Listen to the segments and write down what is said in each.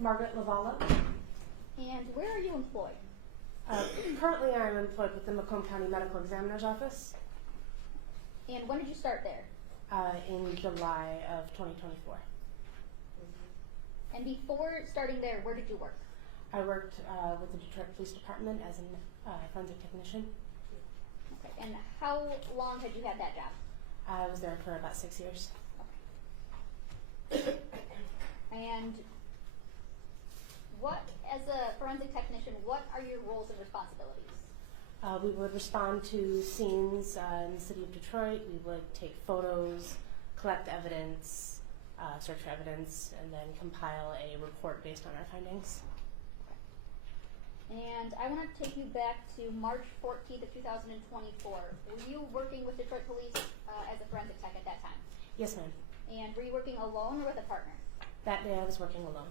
Margaret Lavala. And where are you employed? Currently I am employed with the Macomb County Medical Examiner's Office. And when did you start there? In July of 2024. And before starting there, where did you work? I worked with the Detroit Police Department as a forensic technician. Okay. And how long had you had that job? I was there for about 6 years. Okay. And what, as a forensic technician, what are your roles and responsibilities? We would respond to scenes in the city of Detroit. We would take photos, collect evidence, search for evidence, and then compile a report based on our findings. And I want to take you back to March 14th of 2024. Were you working with Detroit Police as a forensic tech at that time? Yes, ma'am. And were you working alone or with a partner? That day I was working alone.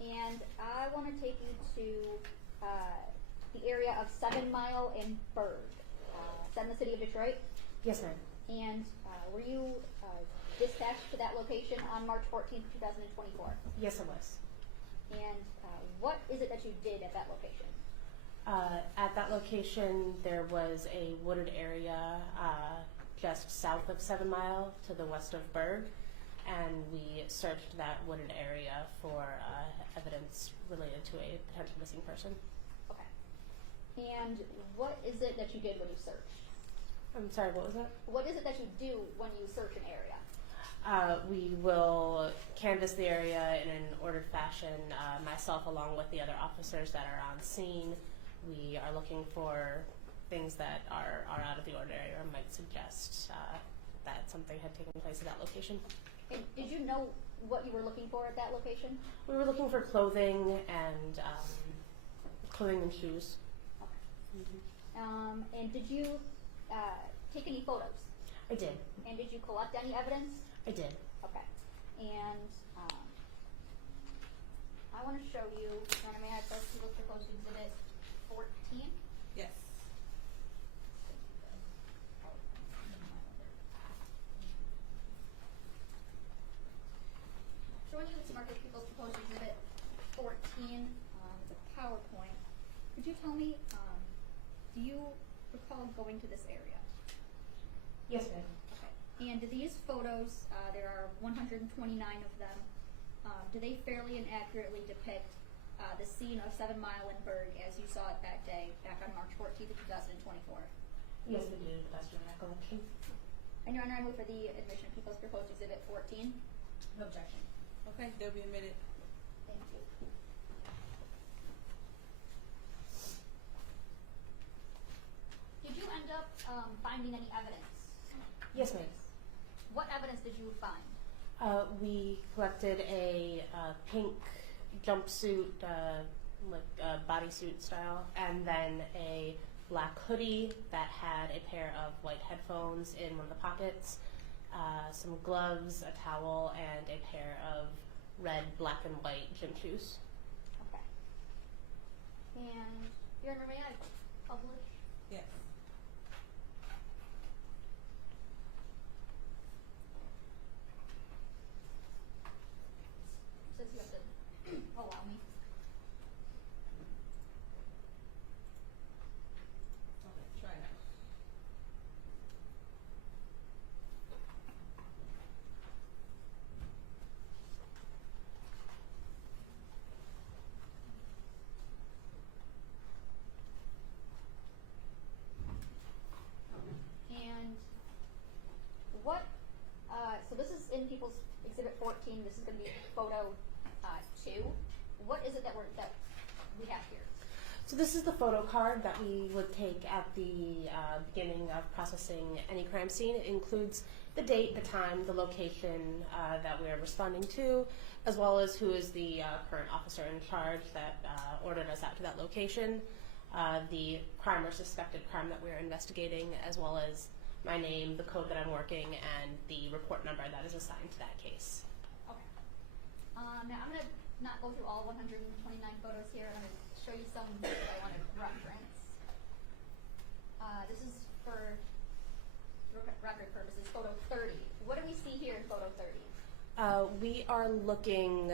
And I want to take you to the area of 7 Mile and Berg. Is that in the city of Detroit? Yes, ma'am. And were you dispatched to that location on March 14th, 2024? Yes, I was. And what is it that you did at that location? At that location, there was a wooded area just south of 7 Mile to the west of Berg, and we searched that wooded area for evidence related to a potential missing person. Okay. And what is it that you did when you searched? I'm sorry, what was that? What is it that you do when you search an area? We will canvass the area in an ordered fashion, myself along with the other officers that are on scene. We are looking for things that are out of the ordinary or might suggest that something had taken place at that location. And did you know what you were looking for at that location? We were looking for clothing and shoes. Okay. Mm-hmm. And did you take any photos? I did. And did you collect any evidence? I did. Okay. And I want to show you, may I first look for exhibit 14? Yes. Showing you the Market People's Proposed Exhibit 14, it's a PowerPoint. Could you tell me, do you recall going to this area? Yes, ma'am. Okay. And do these photos, there are 129 of them, do they fairly and accurately depict the scene of 7 Mile and Berg as you saw it that day, back on March 14th of 2024? Yes, we do, to the best of my recollection. And Your Honor, I move for the admission of People's Proposed Exhibit 14. No objection. Okay, they'll be admitted. Thank you. Did you end up finding any evidence? Yes, ma'am. What evidence did you find? We collected a pink jumpsuit, like bodysuit style, and then a black hoodie that had a pair of white headphones in one of the pockets, some gloves, a towel, and a pair of red, black, and white gym shoes. Okay. And Your Honor, may I publish? Yes. Says you have to allow me. Okay, try now. And what, so this is in People's Exhibit 14, this is going to be photo 2. What is it that we have here? So this is the photo card that we would take at the beginning of processing any crime scene. It includes the date, the time, the location that we are responding to, as well as who is the current officer in charge that ordered us out to that location, the crime or suspected crime that we are investigating, as well as my name, the code that I'm working, and the report number that is assigned to that case. Okay. Now I'm going to not go through all 129 photos here. I'm going to show you some that I want to reference. This is for record purposes, photo 30. What do we see here in photo 30? We are looking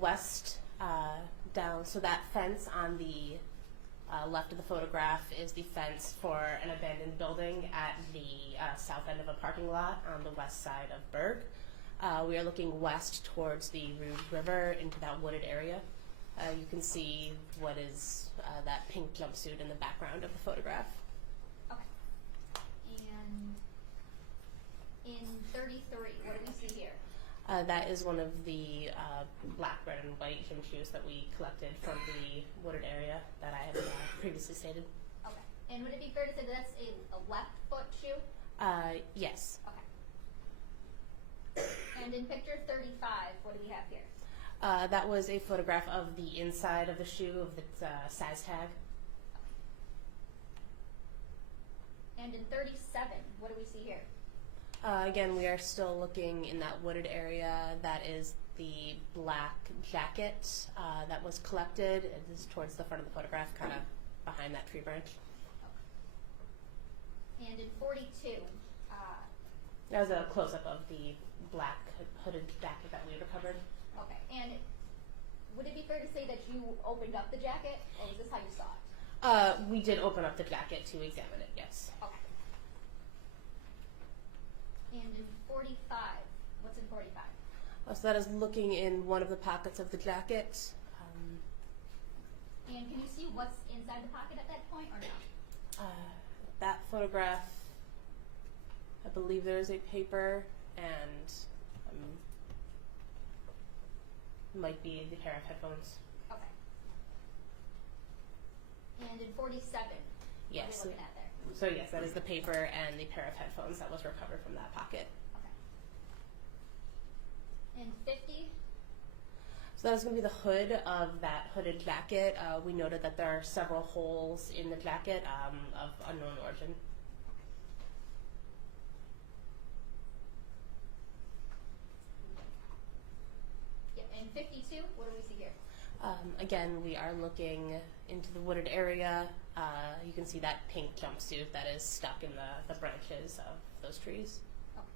west down. So that fence on the left of the photograph is the fence for an abandoned building at the south end of a parking lot on the west side of Berg. We are looking west towards the Rouge River into that wooded area. You can see what is that pink jumpsuit in the background of the photograph. Okay. And in 33, what do we see here? That is one of the black, red, and white gym shoes that we collected from the wooded area that I had previously stated. Okay. And would it be fair to say that's a left foot shoe? Yes. Okay. And in picture 35, what do we have here? That was a photograph of the inside of the shoe, of the size tag. And in 37, what do we see here? Again, we are still looking in that wooded area. That is the black jacket that was collected. It is towards the front of the photograph, kind of behind that tree branch. Okay. And in 42, that was a close-up of the black hooded jacket that we recovered. okay. And would it be fair to say that you opened up the jacket, or was this how you saw it? We did open up the jacket to examine it, yes. Okay. And in 45, what's in 45? So that is looking in one of the pockets of the jacket. And can you see what's inside the pocket at that point, or no? That photograph, I believe there is a paper and might be the pair of headphones. Okay. And in 47, Yes. what are we looking at there? So yes, that is the paper and the pair of headphones that was recovered from that pocket. Okay. And 50? So that is going to be the hood of that hooded jacket. We noted that there are several holes in the jacket of unknown origin. Yep. And 52, what do we see here? Again, we are looking into the wooded area. You can see that pink jumpsuit that is stuck in the branches of those trees. Okay.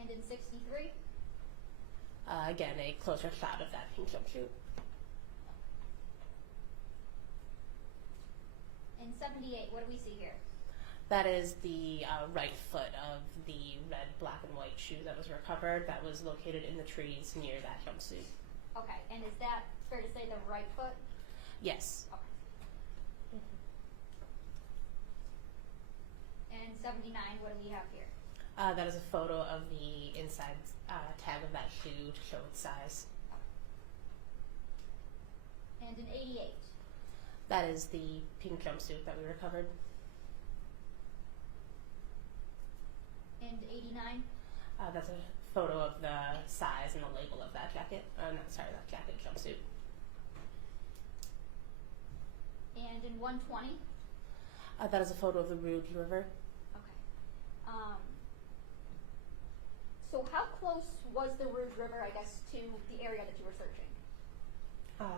And in 63? Again, a closer shot of that pink jumpsuit. In 78, what do we see here? That is the right foot of the red, black, and white shoe that was recovered that was located in the trees near that jumpsuit. Okay. And is that fair to say the right foot? Yes. Okay. And 79, what do we have here? That is a photo of the inside tag of that shoe to show its size. And in 88? That is the pink jumpsuit that we recovered. And 89? That's a photo of the size and the label of that jacket. That jacket jumpsuit. And in 120? That is a photo of the Rouge River. Okay. So how close was the Rouge River, I guess, to the area that you were searching?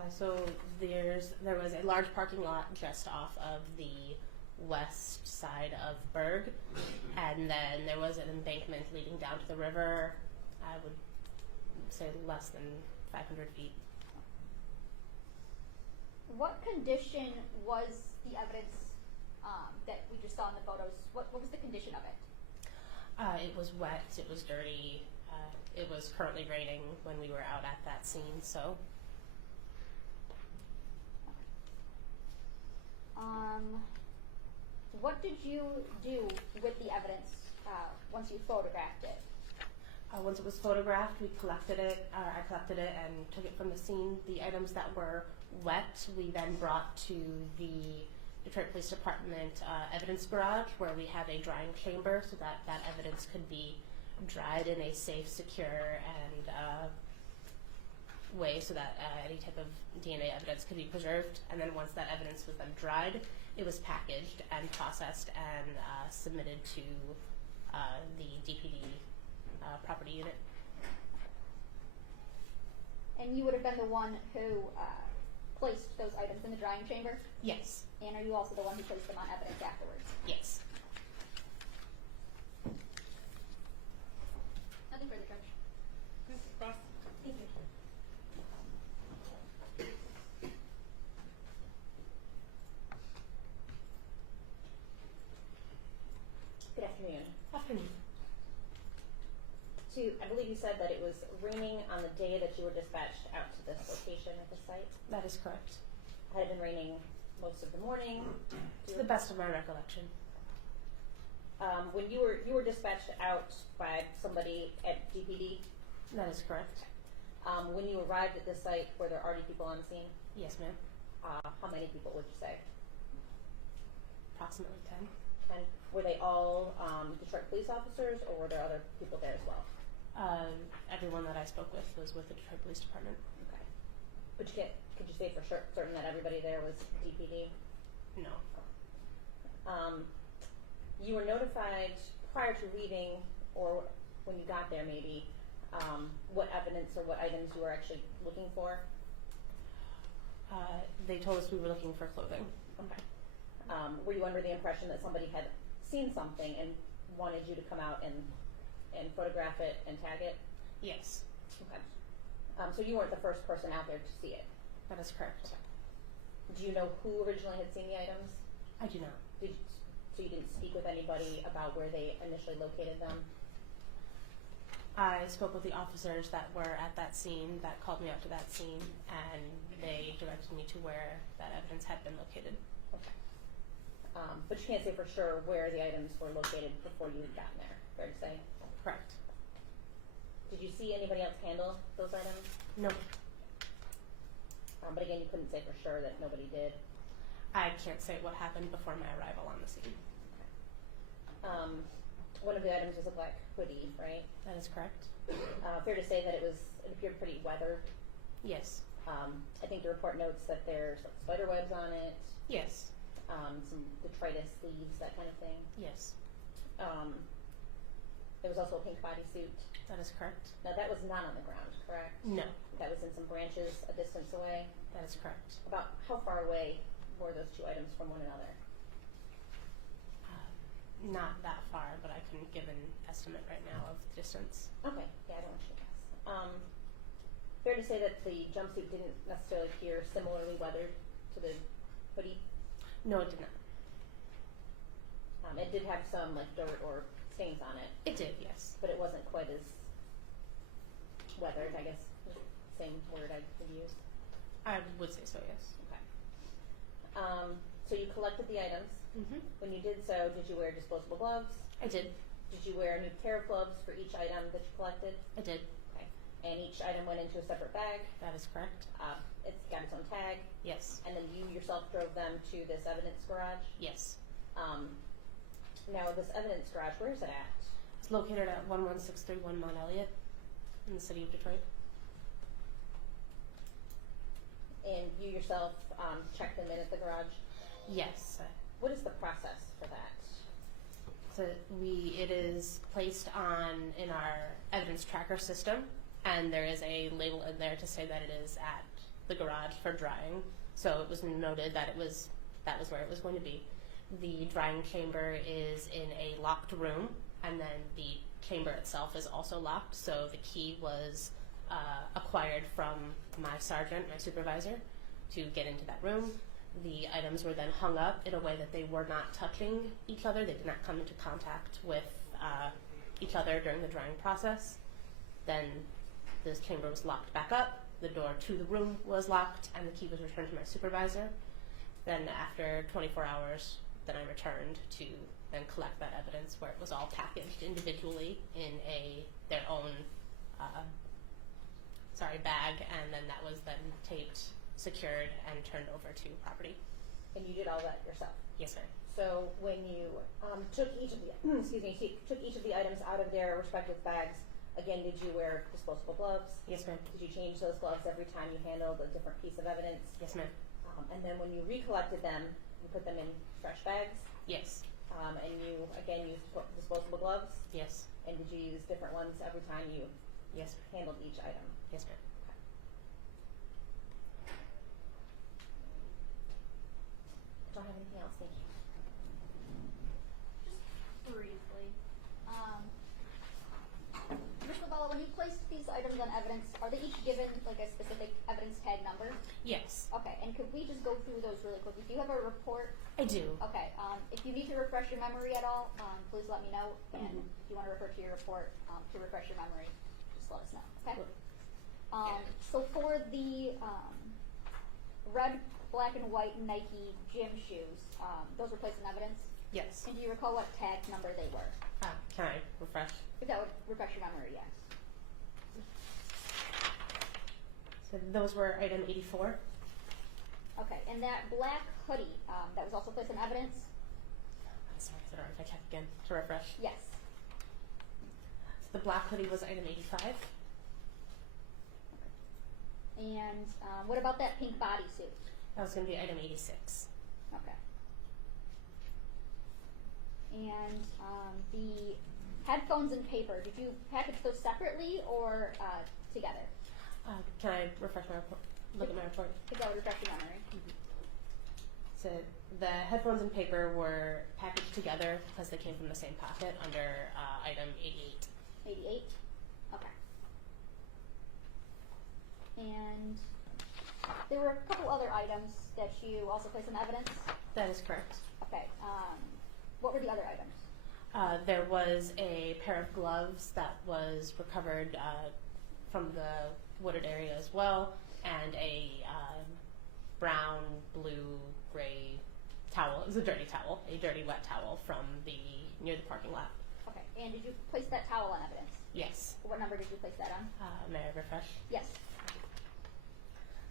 So there was a large parking lot just off of the west side of Berg, and then there was an embankment leading down to the river. I would say less than 500 feet. What condition was the evidence that we just saw in the photos? What was the condition of it? It was wet, it was dirty, it was currently raining when we were out at that scene, so. What did you do with the evidence once you photographed it? Once it was photographed, we collected it, I collected it and took it from the scene. The items that were wet, we then brought to the Detroit Police Department evidence garage, where we have a drying chamber so that that evidence could be dried in a safe, secure, and way so that any type of DNA evidence could be preserved. And then once that evidence was then dried, it was packaged and processed and submitted to the DPD property unit. And you would have been the one who placed those items in the drying chamber? Yes. And are you also the one who placed them on evidence afterwards? Yes. Nothing further, Judge. Mr. Cross? afternoon. Afternoon. I believe you said that it was raining on the day that you were dispatched out to this location at the site. That is correct. Had it been raining most of the morning? To the best of my recollection. When you were dispatched out by somebody at DPD, That is correct. when you arrived at this site, were there already people on scene? Yes, ma'am. How many people would you say? Approximately 10. And were they all Detroit police officers, or were there other people there as well? Everyone that I spoke with was with the Detroit Police Department. Okay. But could you say for certain that everybody there was DPD? No. You were notified prior to leaving, or when you got there maybe, what evidence or what items you were actually looking for? They told us we were looking for clothing. Okay. Were you under the impression that somebody had seen something and wanted you to come out and photograph it and tag it? Yes, Okay. So you weren't the first person out there to see it? that is correct. Do you know who originally had seen the items? I do not. So you didn't speak with anybody about where they initially located them? I spoke with the officers that were at that scene, that called me out to that scene, and they directed me to where that evidence had been located. Okay. But you can't say for sure where the items were located before you had gotten there, fair to say? Correct. Did you see anybody else handle those items? No, But again, you couldn't say for sure that nobody did. I can't say what happened before my arrival on the scene. One of the items was a black hoodie, right? That is correct. Fair to say that it appeared pretty weathered. Yes. I think the report notes that there's like spider webs on it, Yes. some detritus leaves, that kind of thing. Yes. There was also a pink bodysuit. That is correct. Now that was not on the ground, correct? No, That was in some branches a distance away. that is correct. About how far away were those two items from one another? Not that far, but I couldn't give an estimate right now of distance. Okay, yeah, I don't want you to guess. Fair to say that the jumpsuit didn't necessarily appear similarly weathered to the hoodie? No, it did not. It did have some like dirt or stains on it, It did, yes. but it wasn't quite as weathered, I guess, same word I would use. I would say so, yes. Okay. So you collected the items. Mm-hmm. When you did so, did you wear disposable gloves? I did. Did you wear a new pair of gloves for each item that you collected? I did. Okay. And each item went into a separate bag. That is correct. It's got its own tag. Yes. And then you yourself drove them to this evidence garage. Yes. Now, this evidence garage, where is it at? It's located at 11631 Mount Elliott in the city of Detroit. And you yourself checked them in at the garage. Yes. What is the process for that? So it is placed in our evidence tracker system, and there is a label in there to say that it is at the garage for drying. So it was noted that that was where it was going to be. The drying chamber is in a locked room, and then the chamber itself is also locked. So the key was acquired from my sergeant, my supervisor, to get into that room. The items were then hung up in a way that they were not touching each other. They did not come into contact with each other during the drying process. Then this chamber was locked back up. The door to the room was locked, and the key was returned to my supervisor. Then after 24 hours, then I returned to then collect that evidence, where it was all packaged individually in their own bag, and then that was then taped, secured, and turned over to property. And you did all that yourself. Yes, ma'am. So when you took each of the took each of the items out of their respective bags, again, did you wear disposable gloves? Yes, ma'am. Did you change those gloves every time you handled a different piece of evidence? Yes, ma'am. And then when you recollected them, you put them in fresh bags, Yes. and you again used disposable gloves. Yes. And did you use different ones every time you Yes. handled each item? Yes, ma'am. Don't have anything else. Thank you. Just briefly. Ms. Lavalla, when you placed the these items on evidence, are they each given like a specific evidence tag number? Yes, Okay, and could we just go through those really quickly? Do you have a report? I do. Okay, if you need to refresh your memory at all, please let me know. And if you want to refer to your report to refresh your memory, just let us know. Okay. So for the red, black, and white Nike gym shoes, those were placed in evidence. Yes. And do you recall what tag number they were? Can I refresh? If that would refresh your memory, yes. So those were item 84. Okay, and that black hoodie that was also placed in evidence? I'm sorry, is it alright if I check again to refresh? Yes. So the black hoodie was item 85. And what about that pink bodysuit? That was going to be item 86. Okay. And the headphones and paper, did you package those separately or together? Can I refresh my report? Look at my report. If that would refresh your memory. So the headphones and paper were packaged together because they came from the same pocket under item 88. 88? Okay. And there were a couple other items that you also placed in evidence? That is correct. Okay. What were the other items? There was a pair of gloves that was recovered from the wooded area as well, and a brown, blue, gray towel. It was a dirty towel, a dirty wet towel from near the parking lot. Okay. And did you place that towel on evidence? Yes. What number did you place that on? May I refresh? Yes.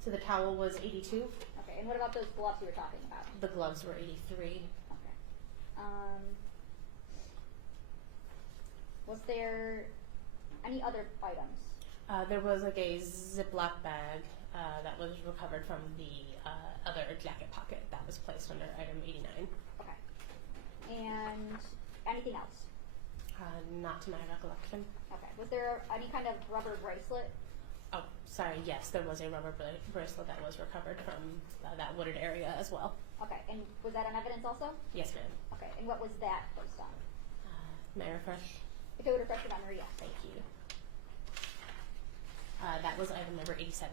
So the towel was 82. Okay. And what about those gloves you were talking about? The gloves were 83. Okay. Was there any other items? There was like a Ziploc bag that was recovered from the other jacket pocket that was placed under item 89. Okay. And anything else? Not to my recollection. Okay. Was there any kind of rubber bracelet? Oh, sorry, yes, there was a rubber bracelet that was recovered from that wooded area as well. Okay. And was that on evidence also? Yes, ma'am. Okay. And what was that placed on? May I refresh? If it would refresh your memory, yes. Thank you. That was item number 87.